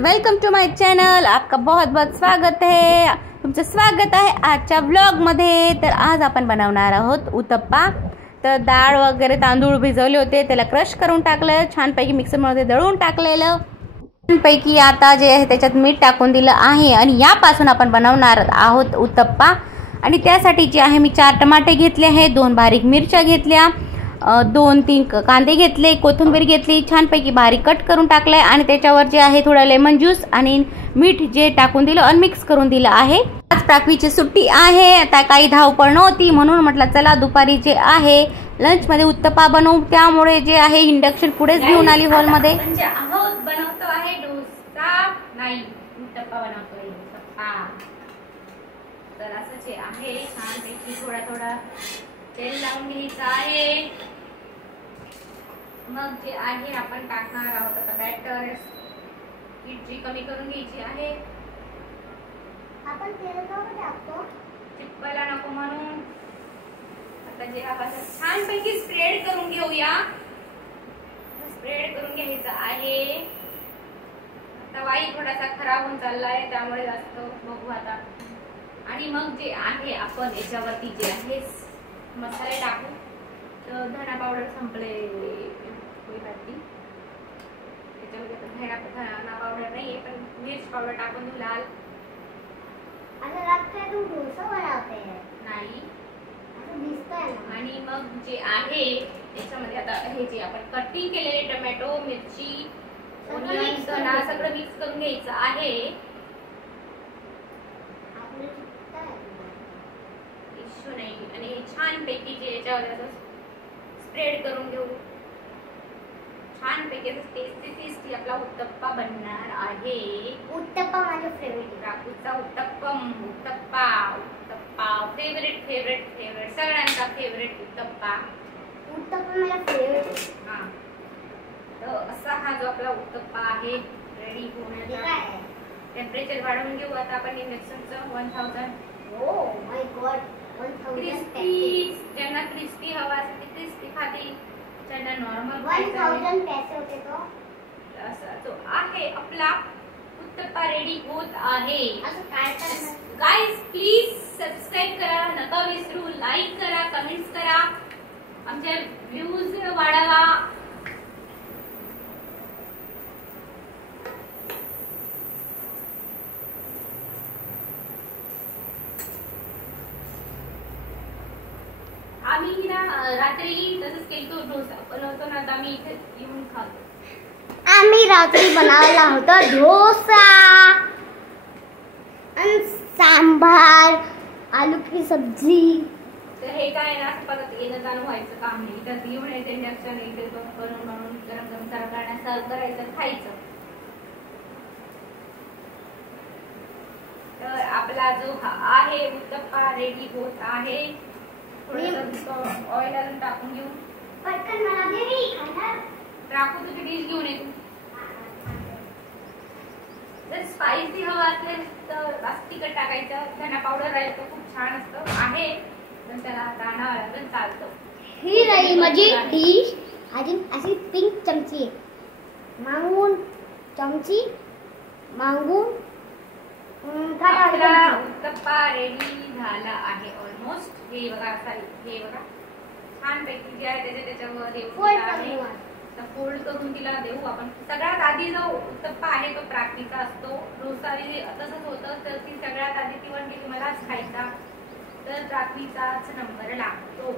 Welcome to my channel. आपका बहुत बहुत स्वागत है. तुमचं स्वागत आहे आजच्या व्लॉगमध्ये. तर आज आपण बनवणार आहोत उत्तप्पा. तर डाळ वगैरे तांदूळ भिजवले होते, त्याला क्रश करून टाकलं, छानपैकी मिक्सरमध्ये दळून टाकलेलं. छानपैकी आता जे आहे त्याच्यात मीठ टाकून दिलं आहे आणि यापासून आपण बनवणार आहोत उत्तप्पा. आणि त्यासाठी जे आहे मी 4 टमाटे घेतले आहे, 2 बारीक मिरच्या घेतल्या, 2-3 कांदे घेतले, कोथिंबीर घेतली, छानपैकी बारीक कट करून टाकलंय आणि त्याच्यावर जे आहे थोडा लेमन ज्यूस आणि मीठ जे टाकून दिलं आणि मिक्स करून दिलं आहे. आज प्राक्वीची सुट्टी आहे, आता काही धावपळ नव्हती म्हणून म्हटलं चला दुपारी जे आहे लंचमध्ये उत्तप्पा बनवू. त्यामुळे जे आहे इंडक्शन पुढेच घेऊन आली हॉलमध्ये. म्हणजे बनवतो आहे डोसा, नाही उत्तप्पा बनवतोय उत्तप्पा. तर असं जे आहे छानपैकी थोडा थोडा तेल लावून घ्यायचं आहे. मग जे आहे आपण टाकणार आहोत आता बॅटर. हीट जी कमी करून घ्यायची आहे. आपण तेल का टाकतो? चिपकायला नको म्हणून. आता जे आपण छानपैकी स्प्रेड करून घेऊया. स्प्रेड करून घ्यायचं आहे. आता वाई थोडासा खराब होऊन चाललाय त्यामुळे जास्त बघू आता. आणि मग जे आहे आपण याच्यावरती जे आहे मसाले टाकू. तर धना पावडर संपले त्याच्यामध्ये धना पावडर नाहीये पण मिर्च पावडर टाकून देऊ. लाल आता रात्री तू डोसा बनवते नाही असं दिसतंय ना. आणि मग जे आहे याच्यामध्ये आता हे जे आपण कटिंग केलेले टोमॅटो, मिरची, ओनियन, धना सगळं मिक्स करून घ्यायचं आहे. इश्यू नाही. आणि छानपैकी जे याच्यावर स्प्रेड करून घेऊ. छानपैकी टेस्टी आपला उत्तप्पा बनणार आहे. उत्तप्पा माझा फेवरेट. राकूचा उत्तप्पा फेवरेट सगळ्यांचा फेवरेट उत्तप्पा मला फेवरेट. हा तर असा हा जो आपला उत्तप्पा आहे रेडी होण्याचा. टेम्परेचर वाढवून घेऊ आता आपण इंडक्शनचं 1000. Oh my God, 1000 crispy. ज्यांना क्रिस्पी हवा असेल ते क्रिस्पी खातील, ज्यांना नॉर्मल 1000 पैसे होते तो. असा जो आहे आपला उत्तप्पा रेडी होत आहे. असं काय करणार? गाइस प्लीज सबस्क्राइब करा, नका विसरू, लाईक करा, कमेंट्स करा, आमचे व्ह्यूज वाढवा. आम्ही ना रात्री तसंच केलतो डोसा बनवतो ना, आता आम्ही इथे येऊन खातो. आम्ही रात्री बनवला होता डोसा आणि सांबार, आलू की सब्जी. तर हे काय ना परत येणं जाणं व्हायचं काम नाही. तर येऊन येते इंडक्शन इथे बनवून गरम सर्व करायचं, खायचं. तर आपला जो आहे उत्तप्पा रेडी होत आहे. थोडंसं ऑइल अजून टाकून घेऊ. पटकन मला दे मी खाणार. राखू तुझी डिश घेऊन ये. जर स्पायसी हवा असेल तर जास्त तिखट टाकायचं. धना पावडर राहील तर खूप छान असतं आहे, पण त्याला दाणा लागून चालतं. ही राही माझी डिश. अजून अशी पिंक चमची मागून आपला उत्तप्पा रेडी झाला आहे ऑलमोस्ट. हे बघा हे बघा छानपैकी जे आहे त्याच्यावर देऊ. फोल्ड करून तिला देऊ आपण. सगळ्यात आधी जो उत्तप्पा आहे तो प्राक्वीचा असतो. डोसा तसंच होतं. तर ती सगळ्यात आधी ती म्हणते की मलाच खायचा, तर प्राक्वीचाच नंबर लागतो.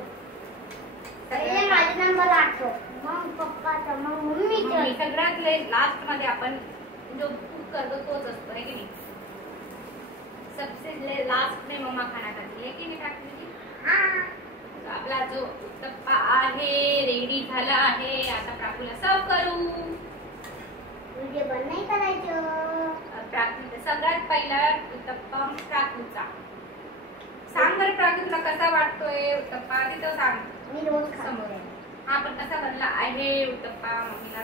माझा नंबर लागतो, मग पप्पाचा, मग मम्मीचा. सगळ्यात लास्ट मध्ये आपण जो कुक करतो तोच असतो आहे की नाही. सबसे लास्ट में मम्मा खाना खाती है की नाही प्राक्वी. आपला जो उत्तप्पा आहे रेडी झाला आहे. आता प्राक्वीला सर्व करू. व्हिडिओ बंद नाही करायचं. प्राक्वीचा सगळ्यात पहिला उत्तप्पा प्राक्वीचा. सांग बरं प्राक्वी तुला कसा वाटतोय उत्तप्पा, तिथं सांग. मी रोज समोर हा पण कसा बनला आहे उत्तप्पा मम्मीला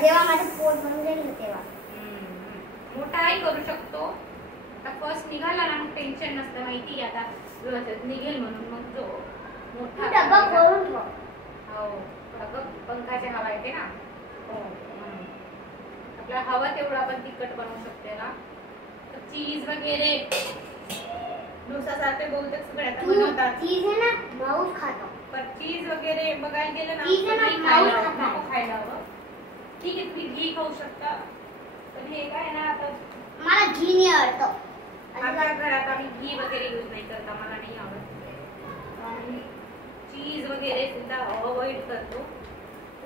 जेव्हा माझं पोट बनून जाईल तेव्हा. मोठाही करू शकतो. आता फर्स्ट निघाला ना मग टेन्शन नसतं, माहिती आता व्यवस्थित निघेल म्हणून. मग जो मोठा डब्बा करून ठेव. हो पंखाच्या हवा येते ना आपल्याला हवं तेवढं आपण तिखट बनवू शकते ना. तर चीज वगैरे डोसासारखे बहुतेक सगळे आता बनवतात. चीज है ना माउस खाता. पर चीज वगैरे बघायला गेलं ना चीज नाही माउस खायला खाता. नको खायला हवं. ठीक आहे तुम्ही घी खाऊ शकता. पण हे काय ना आता मला घी नाही आवडतं. आपल्या घरात आम्ही घी वगैरे यूज नाही करत. आम्हाला नाही आवडत. चीज वगैरे सुद्धा अवॉइड करतो.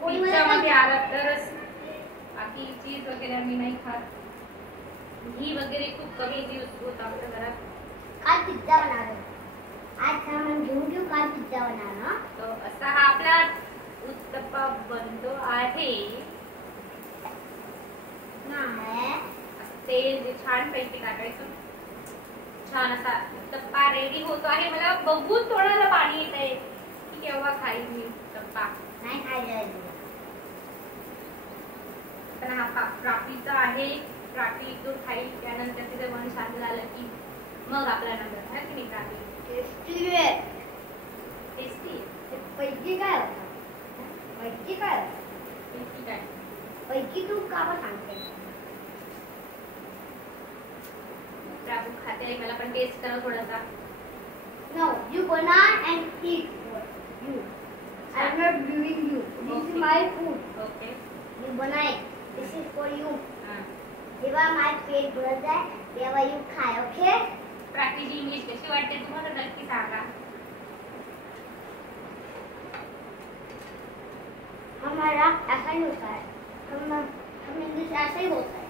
पिझ्झामध्ये आला तरच. बाकी चीज वगैरे आम्ही नाही खात. घी वगैरे खूप कमी यूज होत आमच्या घरात. काल पिझ्झा बनवला. आज सामान घेऊन घेऊ. काल पिझ्झा बनवला. तो असा हा आपला उत्तप्पा बनतो आहे. तेल जे छान पैकी टाकायचं. छान असा उत्तप्पा रेडी होतो आहे. मला बघून तोंडाला पाणी येत आहे की केव्हा खाईल मी उत्तप्पा. नाही खायला. तर हा प्राप्तीचा आहे. प्राप्ती जो खाईल त्यानंतर तिचं मन शांत झालं की मग आपला नंबर आहे की नाही. प्राप्ती टेस्टी आहे. टेस्टी. पैकी काय होता? पैकी काय होता? टेस्टी काय पैकी तू का बरं सांगते? प्राप्ती खाते. मला पण टेस्ट करा थोडासा. No, you banana and eat. You. I'm not giving you. This is my food. Okay. You banana. This is for you. हां. जेव्हा माझं पेट भरत आहे तेव्हा you खाय. ओके? प्राप्तीची इंग्लिश कशी वाटते तुम्हाला नक्की सांगा. हमारा ऐसा ही होता है. हम इंग्लिश ऐसे ही होता है.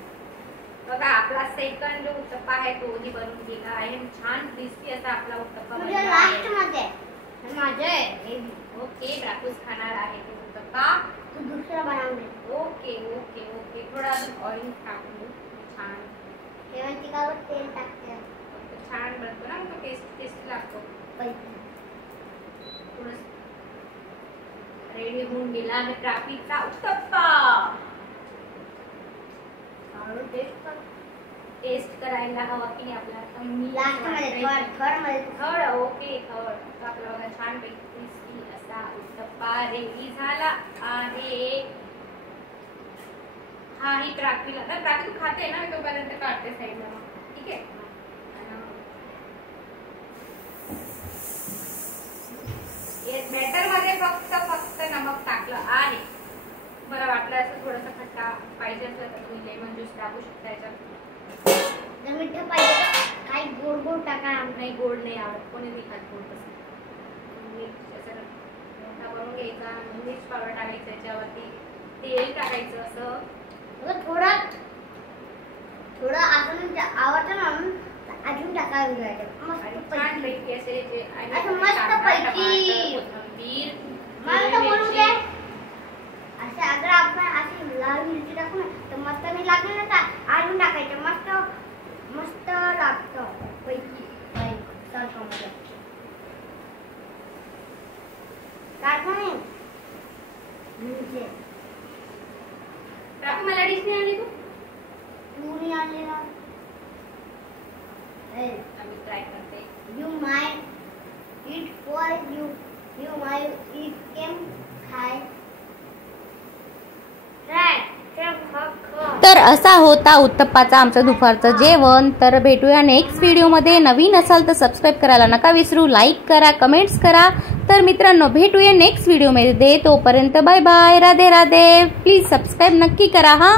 बघा आपला सेकंड जो उत्तप्पा आहे तोही बनून गेला आहे. छान क्रिस्पी असा आपला उत्तप्पा म्हणजे बनला लास्ट आहे. मध्ये माझे आहे. ओके प्रापूस खाणार आहे तो उत्तप्पा. तू दुसरा बनवून दे. Okay okay okay. थोडा अजून ऑइल टाकून देऊ. छान शेवंती कावर तेल टाकते. छान बनतो ना. तो टेस्टी लागतो. पैकी थोडं रेडी होऊन गेला आहे प्राप्तीचा उत्तप्पा. टेस्ट करायला हवा की नाही आपल्याला. लास्ट मध्ये थर्ड मध्ये थर्ड. Okay third. तर आपला बघा छान पैकी क्रिस्पी असा उत्तप्पा रेडी झाला आहे. हा ही प्राप्तीला तर प्राप्ती तू खाते ना तोपर्यंत काढते साईडला. ठीक आहे. बॅटर मध्ये फक्त नमक टाकलं आहे. बरं वाटलं असं थोडंसं खट्टा पाहिजे असलं तर तुम्ही लेमन ज्यूस टाकू शकता याच्यात. जर मिठं पाहिजे तर काही गोड गोड टाका. नाही गोड नाही आवडत. कोणी नाही खात गोड. तसं मीठ असं मोठा करून घ्यायचा. मिरची पावडर टाकायचं. त्याच्यावरती तेल टाकायचं. असं थोडं अजून आवडतं ना अजून टाकायला घ्यायचं. छान पैकी असे जे असं मस्त पैकी. मला तर बोलू दे. असे अगर आपण अशी लाल मिरची टाकू ना तर मस्त नाही लागलं ना. अजून टाकायचं. मस्त मस्त लागतं पैकी. तडकामध्ये टाका नाही म्हणजे मला डिश नाही आणली तू. तू नाही आणली ना. आम्ही ट्राय करते. You might eat for you. You might eat came खाय. तर असा होता उत्तप्पाचा आमचा दुपारचं जेवण. तर भेटूया नेक्स्ट व्हिडिओमध्ये. नवीन असाल तर सबस्क्राईब करायला नका विसरू. लाईक करा, कमेंट्स करा. तर मित्रांनो भेटूया नेक्स्ट व्हिडिओमध्ये. तोपर्यंत bye bye. Radhe Radhe. Please subscribe नक्की करा हा.